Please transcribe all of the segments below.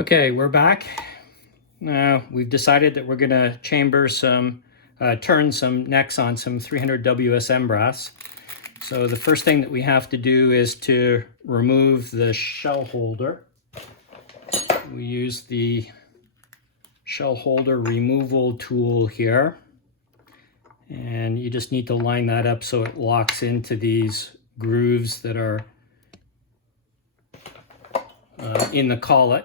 Okay, we're back. We've decided that we're going to chamber some, turn some necks on some 300 WSM brass. So the first thing that we have to do is to remove the shell holder. We use the shell holder removal tool here. And you just need to line that up so it locks into these grooves that are in the collet.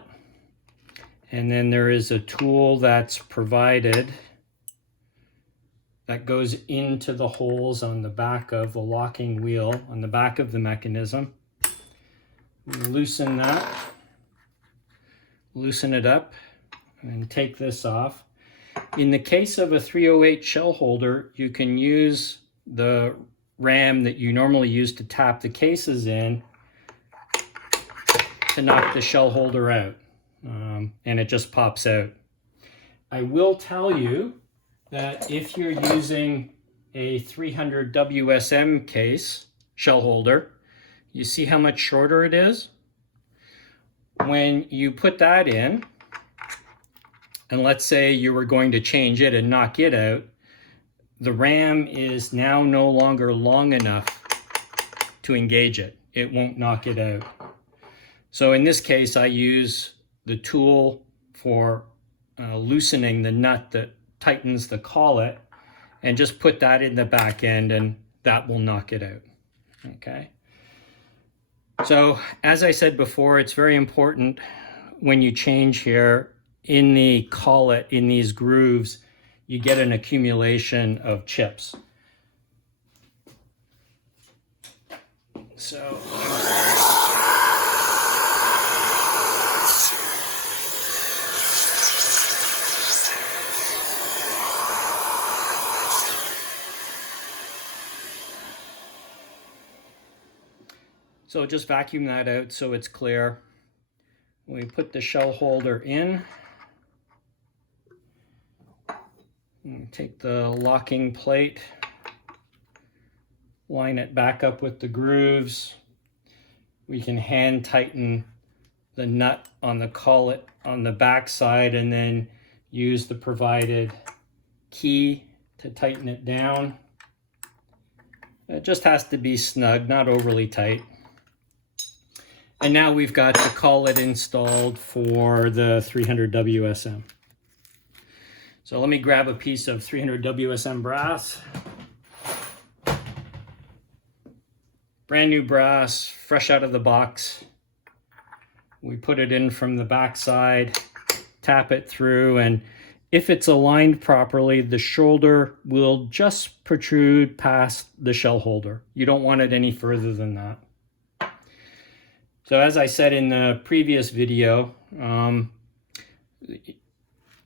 And then there is a tool that's provided that goes into the holes on the back of the locking wheel, on the back of the mechanism. We loosen that, loosen it up, and take this off. In the case of a 308 shell holder, you can use the ram that you normally use to tap the cases in to knock the shell holder out. And it just pops out. I will tell you that if you're using a 300 WSM case shell holder, you see how much shorter it is? When you put that in, and let's say you were going to change it and knock it out, the ram is now no longer long enough to engage it. It won't knock it out. So in this case, I use the tool for loosening the nut that tightens the collet, and just put that in the back end and that will knock it out. Okay. So as I said before, it's very important when you change here in the collet, in these grooves, you get an accumulation of chips. So just vacuum that out so it's clear. We put the shell holder in. And take the locking plate, line it back up with the grooves. We can hand tighten the nut on the collet on the back side and then use the provided key to tighten it down. It just has to be snug, not overly tight. And now we've got the collet installed for the 300 WSM. So let me grab a piece of 300 WSM brass. Brand new brass, fresh out of the box. We put it in from the back side, tap it through, and if it's aligned properly, the shoulder will just protrude past the shell holder. You don't want it any further than that. So as I said in the previous video,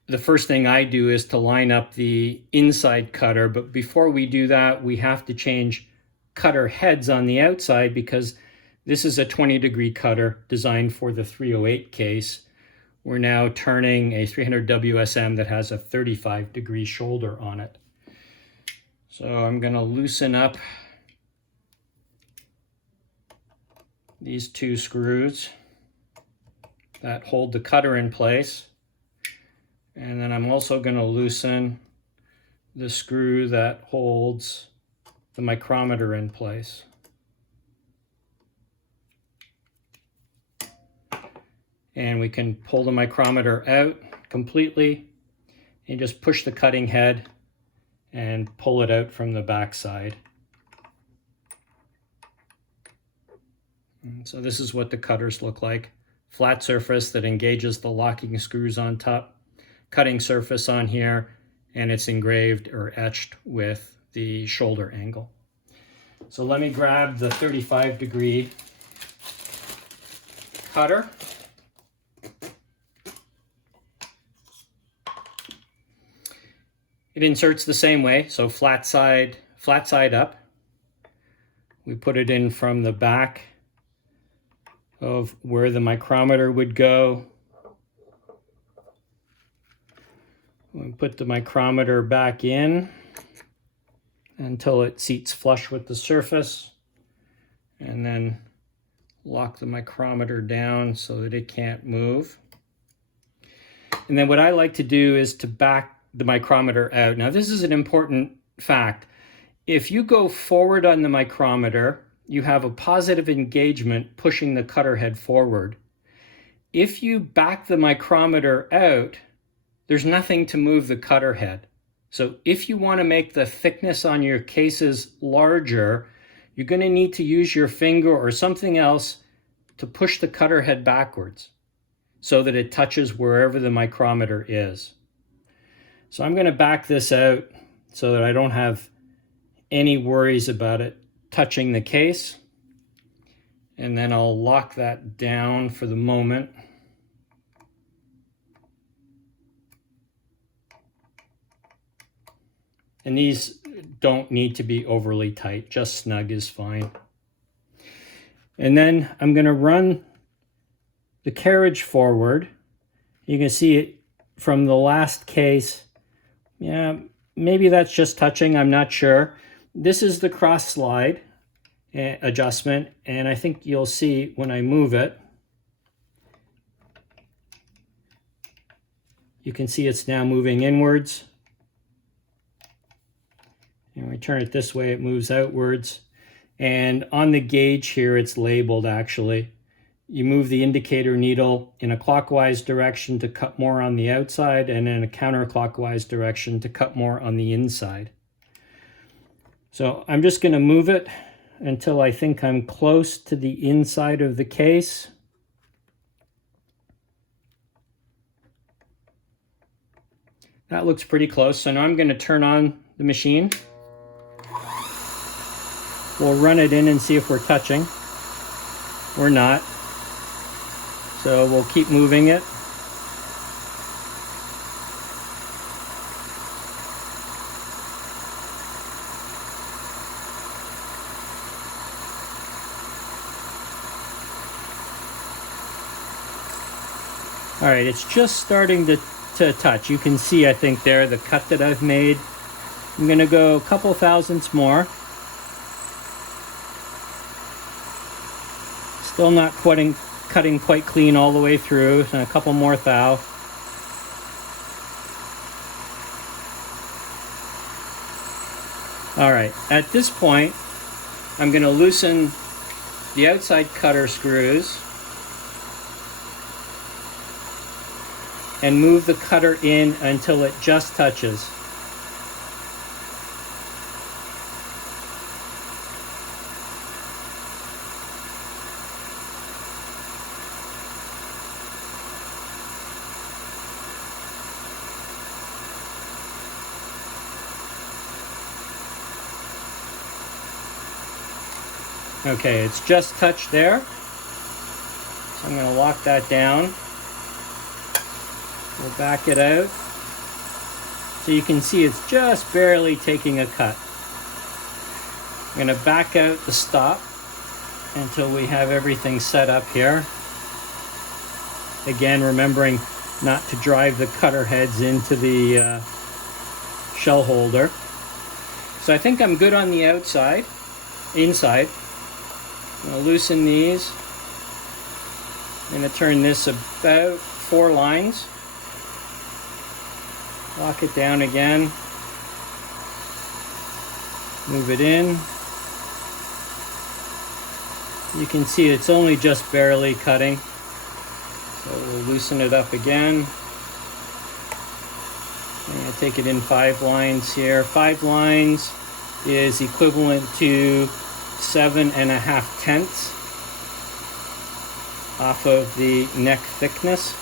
the first thing I do is to line up the inside cutter, but before we do that, we have to change cutter heads on the outside because this is a 20-degree cutter designed for the 308 case. We're now turning a 300 WSM that has a 35-degree shoulder on it. So I'm going to loosen up these two screws that hold the cutter in place. And then I'm also going to loosen the screw that holds the micrometer in place. And we can pull the micrometer out completely and just push the cutting head and pull it out from the back side. And so this is what the cutters look like. Flat surface that engages the locking screws on top, cutting surface on here, and it's engraved or etched with the shoulder angle. So let me grab the 35-degree cutter. It inserts the same way, so flat side up. We put it in from the back of where the micrometer would go. We put the micrometer back in until it seats flush with the surface, and then lock the micrometer down so that it can't move. And then what I like to do is to back the micrometer out. Now this is an important fact. If you go forward on the micrometer, you have a positive engagement pushing the cutter head forward. If you back the micrometer out, there's nothing to move the cutter head. So if you want to make the thickness on your cases larger, you're going to need to use your finger or something else to push the cutter head backwards so that it touches wherever the micrometer is. So I'm going to back this out so that I don't have any worries about it touching the case. And then I'll lock that down for the moment. And these don't need to be overly tight, just snug is fine. And then I'm going to run the carriage forward. You can see it from the last case. Yeah, maybe that's just touching, I'm not sure. This is the cross slide adjustment, and I think you'll see when I move it, you can see it's now moving inwards. And we turn it this way, it moves outwards. And on the gauge here, it's labeled actually. You move the indicator needle in a clockwise direction to cut more on the outside and in a counterclockwise direction to cut more on the inside. So I'm just going to move it until I think I'm close to the inside of the case. That looks pretty close. So now I'm going to turn on the machine. We'll run it in and see if we're touching. We're not. So we'll keep moving it. All right, it's just starting to touch. You can see, I think, there, the cut that I've made. I'm going to go a couple thousandths more. Still not cutting quite clean all the way through, and a couple more thou. All right, at this point, I'm going to loosen the outside cutter screws and move the cutter in until it just touches. Okay, it's just touched there. So I'm going to lock that down. We'll back it out. So you can see it's just barely taking a cut. I'm going to back out the stop until we have everything set up here. Again, remembering not to drive the cutter heads into the shell holder. So I think I'm good on the outside. Inside. I'm going to loosen these. I'm going to turn this about 4 lines. Lock it down again. Move it in. You can see it's only just barely cutting. So we'll loosen it up again. I'm going to take it in 5 lines here. 5 lines is equivalent to 7.5 tenths off of the neck thickness.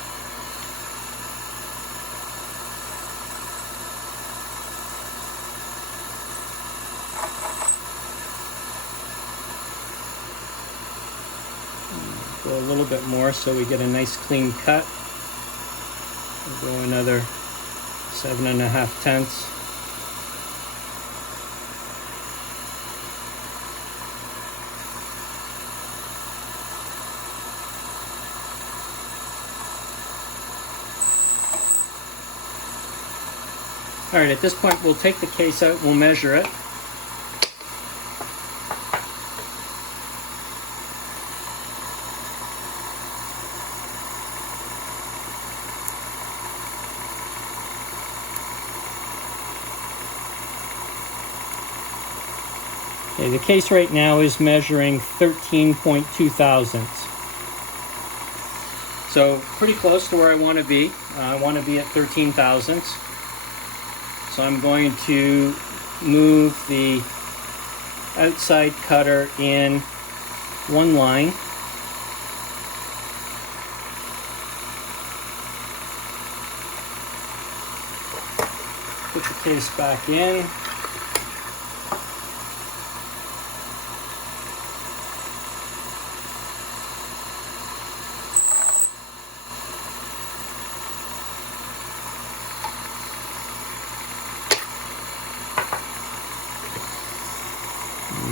Go a little bit more so we get a nice clean cut. We'll go another 7.5 tenths. All right, at this point, we'll take the case out, we'll measure it. Okay, the case right now is measuring 13.2 thousandths. So pretty close to where I want to be. I want to be at 13 thousandths. So I'm going to move the outside cutter in one line. Put the case back in.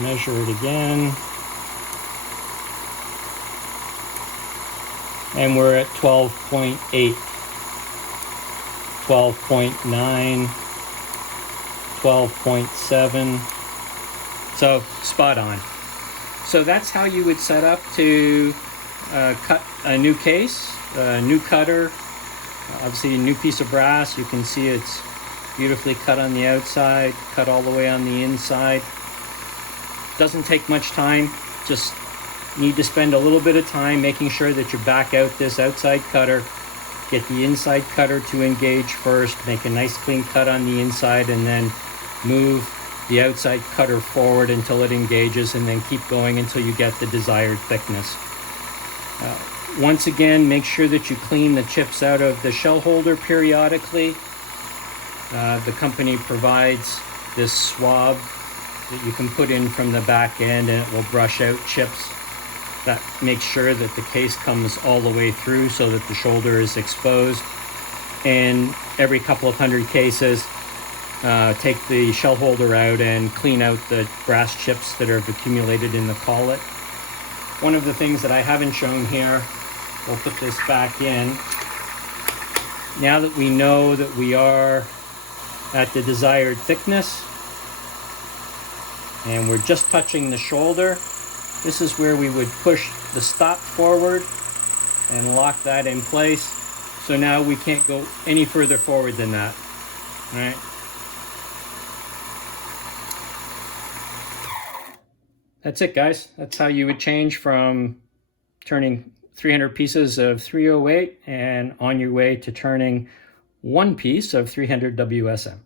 Measure it again. And we're at 12.8, 12.9, 12.7. So spot on. So that's how you would set up to cut a new case, a new cutter, obviously a new piece of brass. You can see it's beautifully cut on the outside, cut all the way on the inside. Doesn't take much time, just need to spend a little bit of time making sure that you back out this outside cutter, get the inside cutter to engage first, make a nice clean cut on the inside, and then move the outside cutter forward until it engages, and then keep going until you get the desired thickness. Once again, make sure that you clean the chips out of the shell holder periodically. The company provides this swab that you can put in from the back end, and it will brush out chips. That makes sure that the case comes all the way through so that the shoulder is exposed. And every couple of hundred cases, take the shell holder out and clean out the brass chips that have accumulated in the collet. One of the things that I haven't shown here, we'll put this back in. Now that we know that we are at the desired thickness, and we're just touching the shoulder, this is where we would push the stop forward and lock that in place. So now we can't go any further forward than that. All right. That's it, guys. That's how you would change from turning 300 pieces of 308 and on your way to turning one piece of 300 WSM.